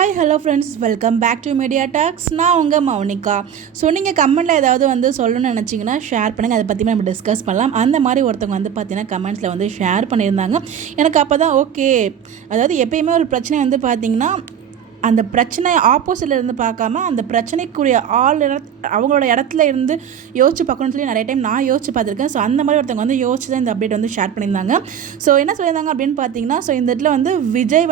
Hi hello friends, welcome back to media talks. நான் உங்கள் Mounika. So நீங்கள் கமெண்ட்டில் ஏதாவது சொல்லணும்னு நினச்சிங்கன்னா ஷேர் பண்ணுங்கள். அதை பற்றி நம்ம டிஸ்கஸ் பண்ணலாம். அந்த மாதிரி ஒருத்தவங்க பார்த்தீங்கன்னா கமெண்ட்ஸில் ஷேர் பண்ணியிருந்தாங்க. எனக்கு அப்போ தான் ஓகே, அதாவது எப்பயுமே ஒரு பிரச்சனை பார்த்தீங்கன்னா அந்த பிரச்சனை ஆப்போசிட்டில் இருந்து பார்க்காம அந்த பிரச்சனைக்குரிய அவங்களோட இடத்துல இருந்து யோசிச்சு பார்க்கணும்னு சொல்லி நிறைய டைம் நான் யோசிச்சு பார்த்துருக்கேன். ஸோ அந்த மாதிரி ஒருத்தவங்க யோசிச்சு தான் இந்த அப்டேட் ஷேர் பண்ணியிருந்தாங்க. ஸோ என்ன சொல்லியிருந்தாங்க அப்படின்னு பார்த்தீங்கன்னா, ஸோ இந்த இடத்துல விஜய்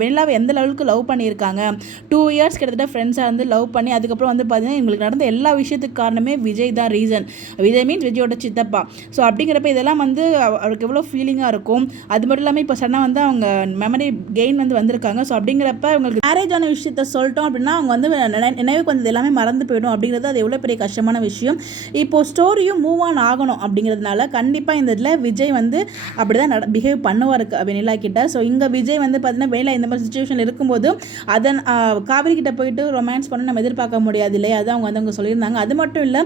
வெண்ணிலாவை எந்த லெவலுக்கு லவ் பண்ணியிருக்காங்க. 2 இயர்ஸ் கிட்டத்தட்ட ஃப்ரெண்ட்ஸாக லவ் பண்ணி அதுக்கப்புறம் பார்த்தீங்கன்னா எங்களுக்கு நடந்த எல்லா விஷயத்துக்கு காரணமே விஜய் தான் ரீசன். விஜய் மீன்ஸ் விஜயோட சித்தப்பா. ஸோ அப்படிங்கிறப்ப இதெல்லாம் அவருக்கு எவ்வளோ ஃபீலிங்காக இருக்கும். அது மட்டும் இல்லாமல் இப்போ சடனாக அவங்க மெமரி கெயின் வந்திருக்காங்க. ஸோ அப்படிங்கிறப்ப அவங்களுக்கு மேரேஜ் ஆன விஷயத்த சொல்லிட்டோம் அப்படின்னா அவங்க நினைவுக்கு வந்தது எல்லாமே மறந்து போயிடும். அப்படிங்கிறது அது எவ்வளோ பெரிய கஷ்டமான விஷயம். இப்போது ஸ்டோரியும் மூவ் ஆன் ஆகணும் அப்படிங்கிறதுனால கண்டிப்பாக இந்த இதில் விஜய் அப்படி தான் பிஹேவ் பண்ணுவார் வெண்ணிலா கிட்ட. ஸோ இங்கே விஜய் பார்த்தீங்கன்னா இந்த மாதிரி சுச்சுவேஷன் இருக்கும்போது அதன் காவிரி கிட்ட போயிட்டு ரொமான்ஸ் பண்ண நம்ம எதிர்பார்க்க முடியாது இல்லையா? அது அவங்க சொல்லியிருந்தாங்க. அது மட்டும் இல்லை,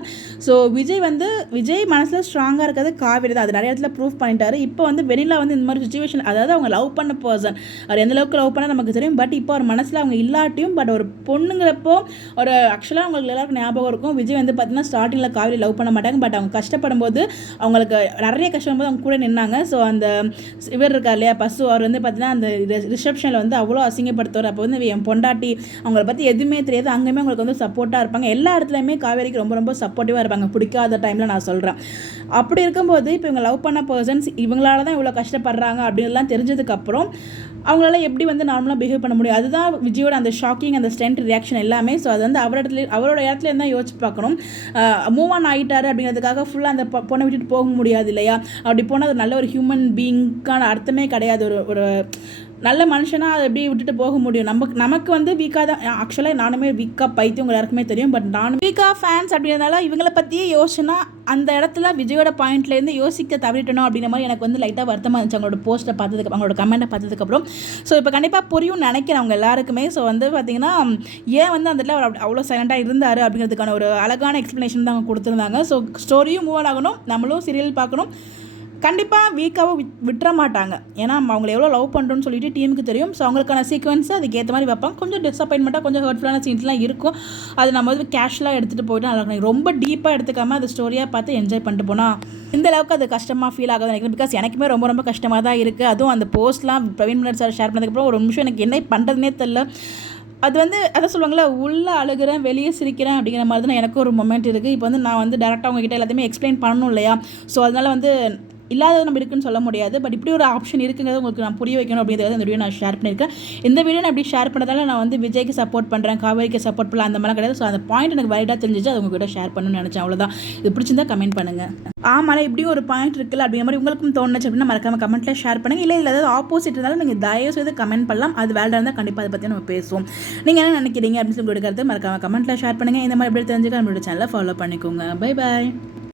ஸோ விஜய் மனசில் ஸ்ட்ராங்காக இருக்கிறது காவிரி தான். அது நிறைய இடத்துல ப்ரூவ் பண்ணிட்டாரு. இப்போ வெண்ணிலா இந்த மாதிரி சுச்சுவேஷன், அதாவது அவங்க லவ் பண்ண பர்சன், அவர் எந்த அளவுக்கு லவ் பண்ணால் நமக்கு தெரியும். பட் இப்போ அவர் மனசில் அவங்க இல்லாட்டியும் பட் ஒரு பொண்ணுங்கிறப்போ ஒரு ஆக்சுவலாக அவங்களுக்கு எல்லாருக்கும் ஞாபகம் இருக்கும். விஜய் பார்த்தீங்கன்னா ஸ்டார்டிங்கில் காவிரி லவ் பண்ண மாட்டாங்க. பட் அவங்க கஷ்டப்படும் போது அவங்களுக்கு நிறைய கஷ்டம் போது அவங்க கூட நின்னாங்க. ஸோ அந்த இவர் இருக்கார் இல்லையா, பசு, அவர் பார்த்தீங்கன்னா அந்த ரிசப்ஷனில் அவ்வளோ அசிங்கப்படுத்துவார். அப்போ என் பொண்டாட்டி அவங்கள பற்றி எதுவுமே தெரியாது, அங்கேயுமே அவங்களுக்கு சப்போர்ட்டாக இருப்பாங்க. எல்லா இடத்துலையுமே காவேரிக்கு ரொம்ப ரொம்ப சப்போர்ட்டிவாக இருப்பாங்க. பிடிக்காத டைமில் நான் சொல்கிறேன். அப்படி இருக்கும்போது இப்போ இவங்க லவ் பண்ண பர்சன்ஸ் இவங்களால தான் இவ்வளோ கஷ்டப்படுறாங்க அப்படின்லாம் தெரிஞ்சதுக்கப்புறம் அவங்களால எப்படி நார்மலாக பிஹேவ் பண்ண முடியும்? அதுதான் விஜயோட அந்த ஷாக்கிங், அந்த ஸ்டென்ட் ரியாக்ஷன் எல்லாமே. ஸோ அது அவரோட இடத்துல இருந்தால் யோசிச்சு பார்க்கணும். மூவ் ஆன் ஆகிட்டாரு அப்படிங்கிறதுக்காக ஃபுல்லாக அந்த பொண்ணை விட்டுட்டு போக முடியாது இல்லையா? அப்படி போனால் அது நல்ல ஒரு ஹியூமன் பீயிங்கான அர்த்தமே கிடையாது. ஒரு நல்ல மனுஷனாக அதை எப்படி விட்டுட்டு போக முடியும்? நமக்கு வீக்காக தான். ஆக்சுவலாக நானுமே வீக்காக பைத்தியம் உங்கள் எல்லாருக்குமே தெரியும். பட் நானும் வீக்காக ஃபேன்ஸ் அப்படின்றதால இவங்களை பற்றியே யோசிச்சுனா அந்த இடத்துல விஜயோட பாயிண்ட்லேருந்து யோசிக்க தவறிட்டணும் அப்படிங்கிற மாதிரி எனக்கு லைட்டாக வருத்தமாக இருந்துச்சு அவங்களோட போஸ்ட்டை பார்த்ததுக்கு, அவங்களோட கமெண்ட்டை பார்த்ததுக்கப்புறம். ஸோ இப்போ கண்டிப்பாக புரியும்னு நினைக்கிறேன் அவங்க எல்லாருக்குமே. ஸோ பார்த்தீங்கன்னா ஏன் அந்த இடத்துல அவர் அவ்வளோ சைலண்ட்டாக இருந்தார் அப்படிங்கிறதுக்கான ஒரு அழகான எக்ஸ்ப்ளனேஷன் தான் அவங்க கொடுத்துருந்தாங்க. ஸோ ஸ்டோரியும் மூவ் ஆகணும், நம்மளும் சீரியல் பார்க்கணும். கண்டிப்பாக வீக்காகவும் விட்டுற மாட்டாங்க. ஏன்னா அவங்களை எவ்வளோ லவ் பண்ணுறோன்னு சொல்லிட்டு டீமுக்கு தெரியும். ஸோ அவங்களுக்கான சீக்வன்ஸை அதுக்கேற்ற மாதிரி வைப்பாங்க. கொஞ்சம் டிஸப்பாயின்மெண்ட்டாக கொஞ்சம் ஹர்ட்ஃபுல்லான சீன்ஸ்லாம் இருக்கும். அது நம்ம கேஷுவலாக எடுத்துகிட்டு போய்ட்டு நல்லா ரொம்ப டீப்பாக எடுத்துக்காமல் அது ஸ்டோரியாக பார்த்து என்ஜாய் பண்ணிட்டு போனால் இந்த அளவுக்கு அது கஷ்டமாக ஃபீல் ஆகாது நினைக்கிறேன். பிகாஸ் எனக்குமே ரொம்ப ரொம்ப கஷ்டமாக தான் இருக்குது. அதுவும் அந்த போஸ்ட்லாம் பிரவீன் மலர் சார் ஷேர் பண்ணதுக்கப்புறம் ஒரு நிமிஷம் எனக்கு என்ன பண்ணுறதுனே தெரியல. அது அதை சொல்லுவாங்களே, உள்ளே அழுகிறேன் வெளியே சிரிக்கிறேன் அப்படிங்கிற மாதிரி தான் எனக்கு ஒரு மொமெண்ட் இருக்குது. இப்போ நான் டேரெக்டாக அவங்ககிட்ட எல்லாத்தையுமே எக்ஸ்பிளைன் பண்ணணும் இல்லையா? ஸோ அதனால் இல்லாதது நம்ம இருக்குன்னு சொல்ல முடியாது. பட் இப்படி ஒரு ஆப்ஷன் இருக்குங்கிறது உங்களுக்கு நான் புரிய வைக்கணும் அப்படிங்கிறது இந்த வீடியோ நான் ஷேர் பண்ணியிருக்கேன். இந்த வீடியோ நான் இப்படி ஷேர் பண்ணதால நான் விஜய்க்கு சப்போர்ட் பண்ணுறேன், காவேரிக்கு சப்போர்ட் பண்ணல அந்த மாதிரிலாம் கிடையாது. ஸோ அந்த பாயிண்ட் எனக்கு வைடாக தெரிஞ்சிச்சு, அது உங்ககிட்ட ஷேர் பண்ணணும்னு நினச்சேன். அவ்வளோதான். இது பிடிச்சிருந்தா கமெண்ட் பண்ணுங்கள். ஆமாம், இப்படியும் ஒரு பாயிண்ட் இருக்குல்ல அப்படிங்கிற மாதிரி உங்களுக்கும் தோணுச்சு அப்படின்னா மறக்காம கமெண்ட்டில் ஷேர் பண்ணுங்கள். இல்லை ஏதாவது ஆப்போசிட் இருந்தாலும் நீங்கள் தயவு செய்து கமெண்ட் பண்ணலாம். அது வேல்டாக இருந்தால் கண்டிப்பாக அதை பற்றி நம்ம பேசுவோம். நீங்கள் என்ன நினைக்கிறீங்க அப்படின்னு சொல்லி கொடுக்கறது மறக்காம கமெண்ட்டில் ஷேர் பண்ணுங்கள். இந்த மாதிரி எப்படி தெரிஞ்சுக்க நம்மளோட சேனலை ஃபாலோ பண்ணிக்கோங்க. Bye bye.